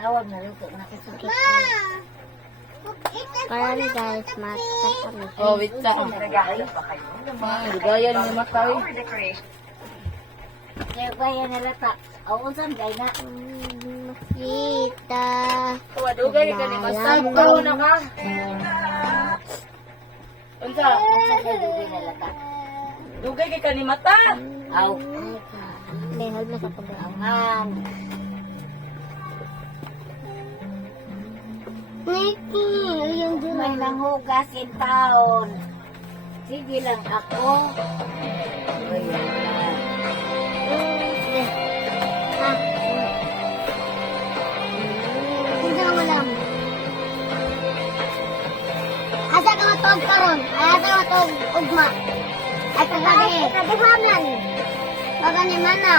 Nawag na luto na kisukit. Karan guys, matakat kami. Oh, wait lang. Gaya ng mata eh. Kaya kaya nalata. O, unsan gaya na. Kita. Dugay ka ni Masag. Tao na ka. Unsa? Unsan gaya dugay nalata. Dugay ka ni mata. Aw. Lehal na sa pagkain. Angan. Niki, yung May nanghugasin taon. Sige lang ako. Ayan na. Ha? Hindi mo alam. Asa ka matog karon? Asa ka matog ugma? Ay kagani. Kadihanan. Kagani mana?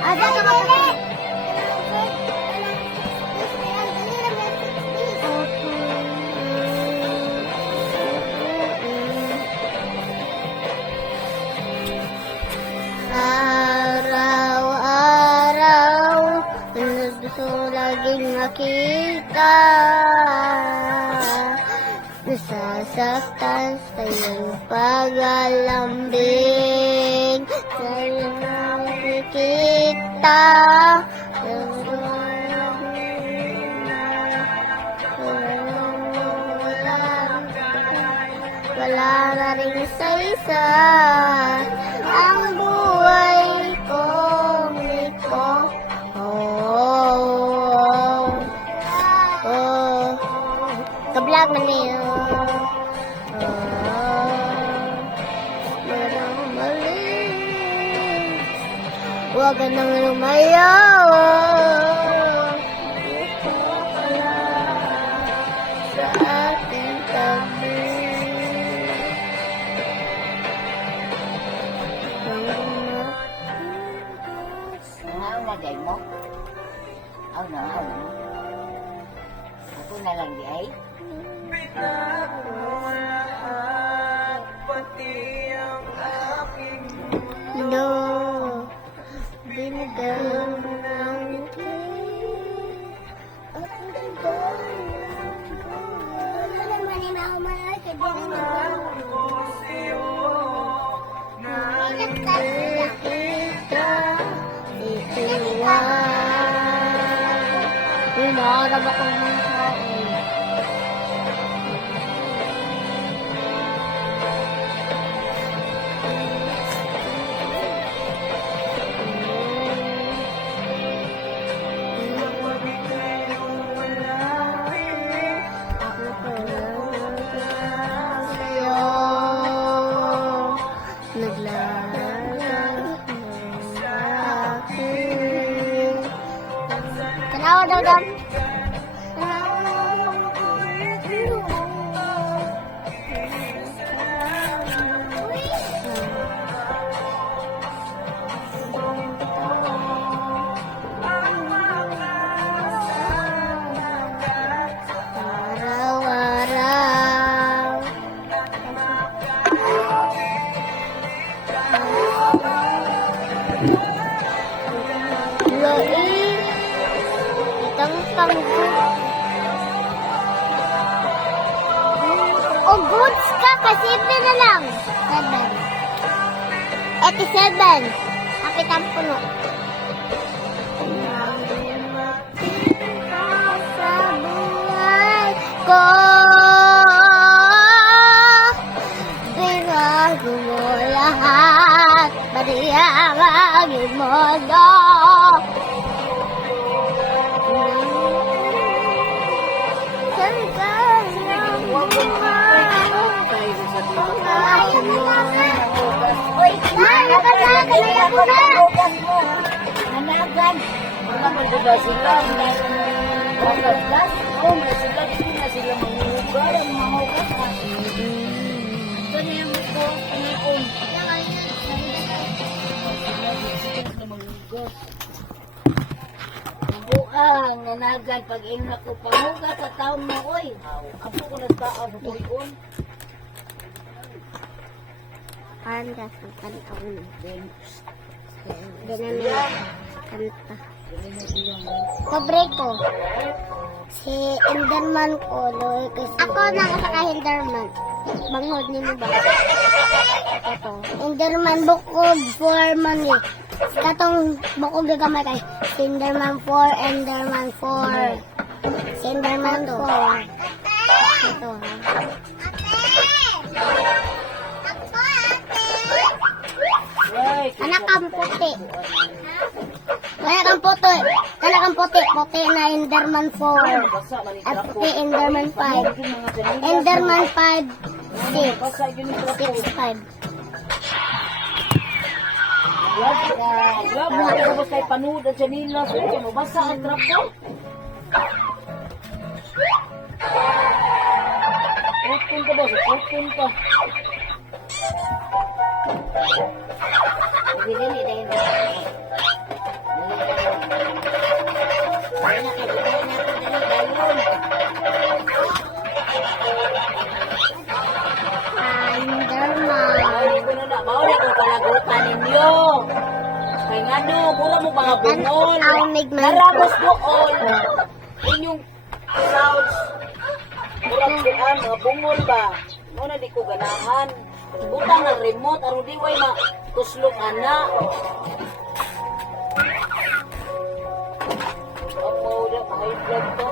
Asa ka matog? Araw-araw, gusto laging makita. Nasasaktan sa iyong pag-alambing. Sa iyong nakikita. Wala na rin isa-isa ang buhay ko, Nico. Kablag man niyo. Marang mali. Huwag ka nang lumayaw. Ito pala sa ating tabi. Ang lagay mo. Aw na, aw na. Ako na lang di ay. No, binigyan ng Narap akong mga kain. Tanawa daw daw. Araw-araw. Lain. Itang tanggol. O goods ka, kasi na lang. 7. 87. Kapit ang puno. Sa buhay ko, binago mo lahat, bariyangin mo na. Saan ka ng buhay? Uy, nanagan na! Kalayan ko na! Nanagan. Wala man ba sila? Magas? Oo, may sila. Hindi na sila manguhugal. Mahugas ka. Saan yung gusto? Ano yung? Buang, nanagan. Pag iyong nakupahugas sa taon mo, oy. Ako ko nagtaan sa tuyon. Parang gasukan ako. Ganun na kanta. Paborito. Si Enderman ko, Loy, kasi... Ako nakaka-Enderman. Banghod ni mo ba? Ito. Enderman bukog for money. Katong bukog gagamay kay Enderman 4, Enderman 4. Si Enderman 4. Ito ha. Ay, Anak kang puti. Anak kang puti. Anak kang puti. Puti na Enderman 4. basa man At ito. puti Enderman 5. Enderman 5, 6. Basa yun ito. 6, 5. Love mo ako ba kay panood at Janila. So, ito mo basa ang trap ko. Open ka ba? Open ka. Dili dahil na. Ay na kay bitaw na ko dali dayon. Enderman. Ay, ko na na. Mauna ko palagutan ninyo. Kaya nga no, mula mo mga bungol. Aunig man. Narabos doon. Inyong sounds. Mula ko mga bungol ba? Muna di ko ganahan. Butang ng remote, aron di way na tuslok ana. Ang mawala, high blood to.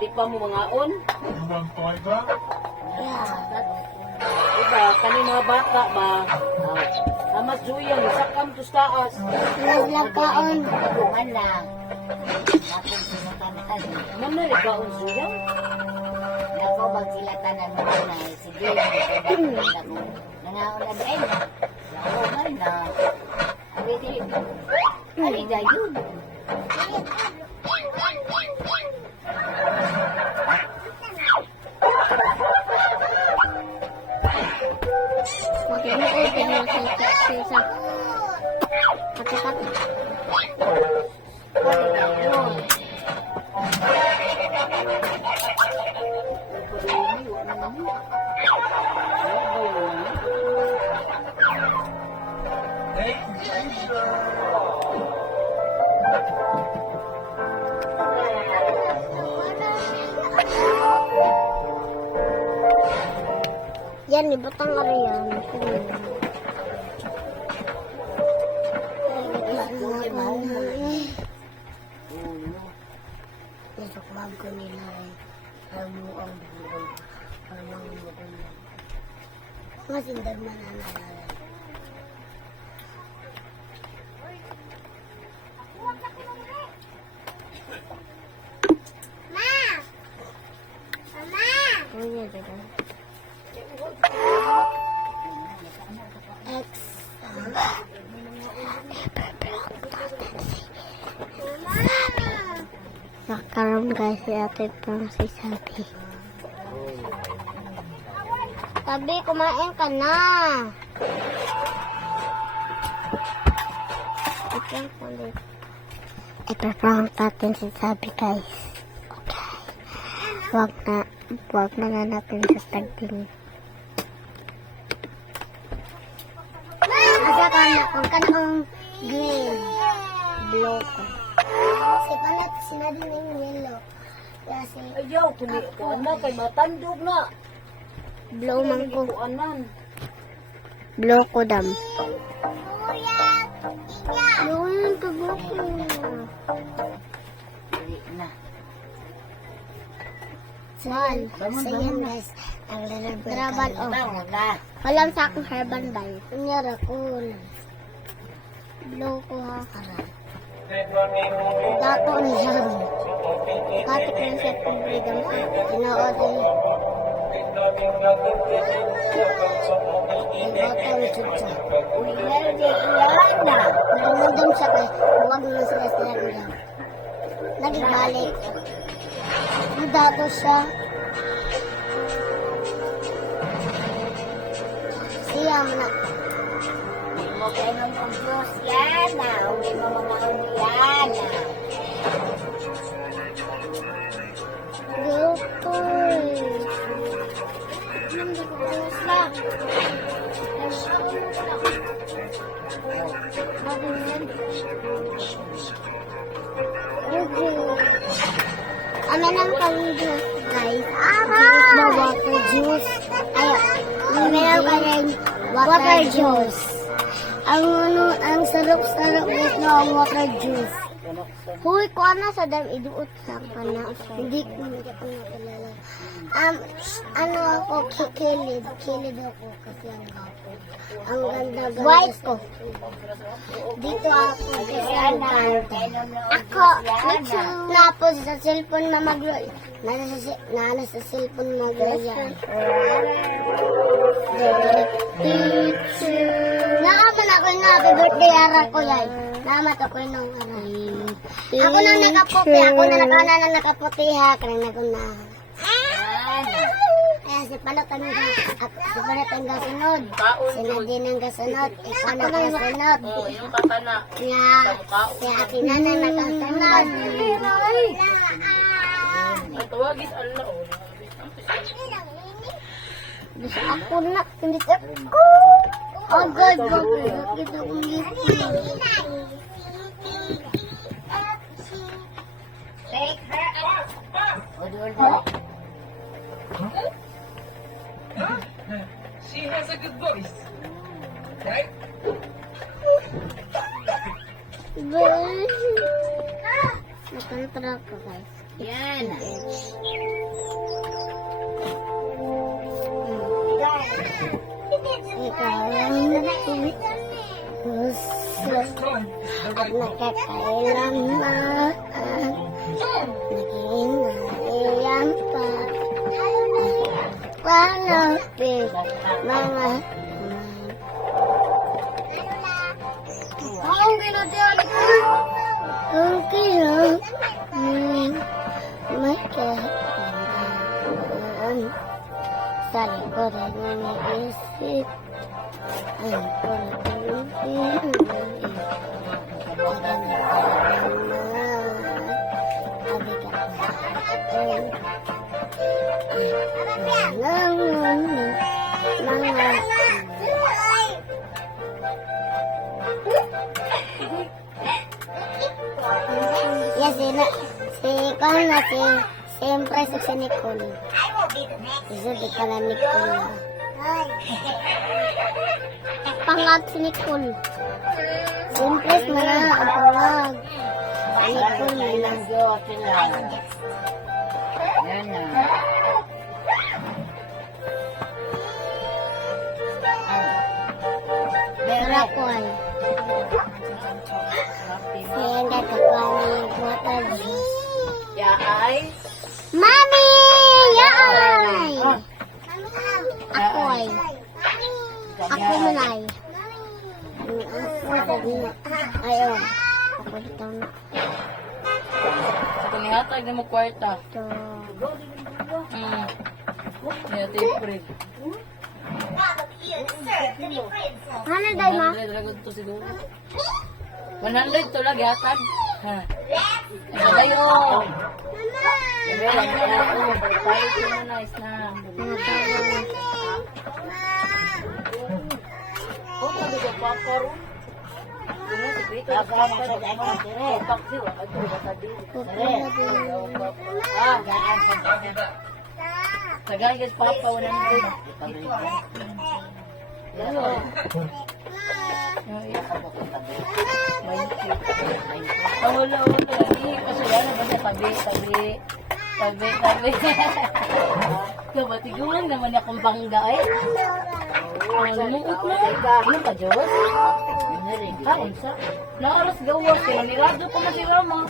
Di pa mo mga on. Yeah. Diba, kani mga bata ba? Amat suyang, sakam to taas. Naglagkaon. Bungan lang. Napong sinutanan. Ano na ikaon suyang? Nako bang sila tanan mo na sige. Nangaon na dai. Nako man na. Abi di. Ali dayon. Magkakita mo sa kati-kati. Ali dayon. Yan, ibutang ka rin yan. Nasukmag ko nila eh. Ang buhay. Ang buhay. Mas Enderman na nalalala. Ma! Mama! Oh, yeah, diba? X. Nakaroon guys si ate pang si Sabi. Sabi, kumain ka na. Ipaprank natin si Sabi guys. Okay. Wag na natin sa tagding. Asa ka na, kung ka na ang green. Blue ko. Si palat, sinadi na yung yellow. Kasi, Ayaw, kuan na kay matandog na. blue man ko. Kuanan. Blue ko dam. Blue yung tubo ko. Dili na. So yan guys. Ang herbal oh. Bangon na. Walang sa akong herbal bal. Kunyara cool. Blue ko ha. Dato niya. Dato ko yung set kong freedom. Tinood eh. Dato ni Chucha. Uy, meron di ilan na. Namundong siya kay huwag mo sila sila nila. Nagbalik. Dato siya. Siya na. Hindi mo kainom ang Diyos yan na. Hindi mo mamaon yan na. Gusto. Amin ang pang-juice, guys. Juice na water juice. Ay, meron ka rin water juice. Ang sarap-sarap guys na ang water juice. Huy, ko ano sa dam iduot sa kana. Hindi ko nakilala. Ano ako, kilid ako kasi ang gapo. Ang ganda ganda. White ko. Dito ako kasi ang ganda. Ako, napos sa cellphone mamagloy. Nana sa cellphone magloyan. Nakaman ako yung happy birthday ara ko yan. Namat ako yung aray. Ako na nakaputi. Ako na nakaputi ha. Karang na. Kaya si Palot ang gasunod. Si Nadine ang gasunod. Ikaw na gasunod. Oh, yung kakana. Kaya si Ate Nana nagasunod. Ang tawagis Allah oh. Bisa ako na. Hindi ako. Agad. Bakit ako ngiti? She has a good voice, right? Nakontra ko guys. Yan. Ikaw lang gusto at nakakailangan. Naging pa. Palapit mga okay lang. Magkakaroon sa likoran ng isip. Ang pagkalutin yes, siyempre si Nicole. Isa di ka na Nicole. Pangag si Nicole. Siyempre mana ang pangag. Nicole mana. Yan na. Para ko ay. Siya nagkakawa ng water juice. Ya ay. Mami! Yay! Ako ay. Ako manay. Ayaw. Ako dito na. Ito nihatag na mo kwarta. Ito. Nihatag free. Ano day ma? 100 lagot to siguro. 100 to lagi hatag. Ha. Ito kayo. Balik mo na isna. Kung ano ka paparo? Tagay guys papa wala na. Wala kasi wala ba sa tabi. Kabatiguan naman akong bangga eh. Lumukot na. Ano ka, Diyos? Unsa? Nakaras gawas. Kinanirado ko na si Rama.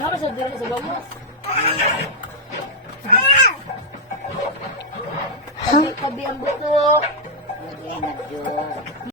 Nakaras sa dira sa gawas. Tabi ang buto. Lagay na Diyos.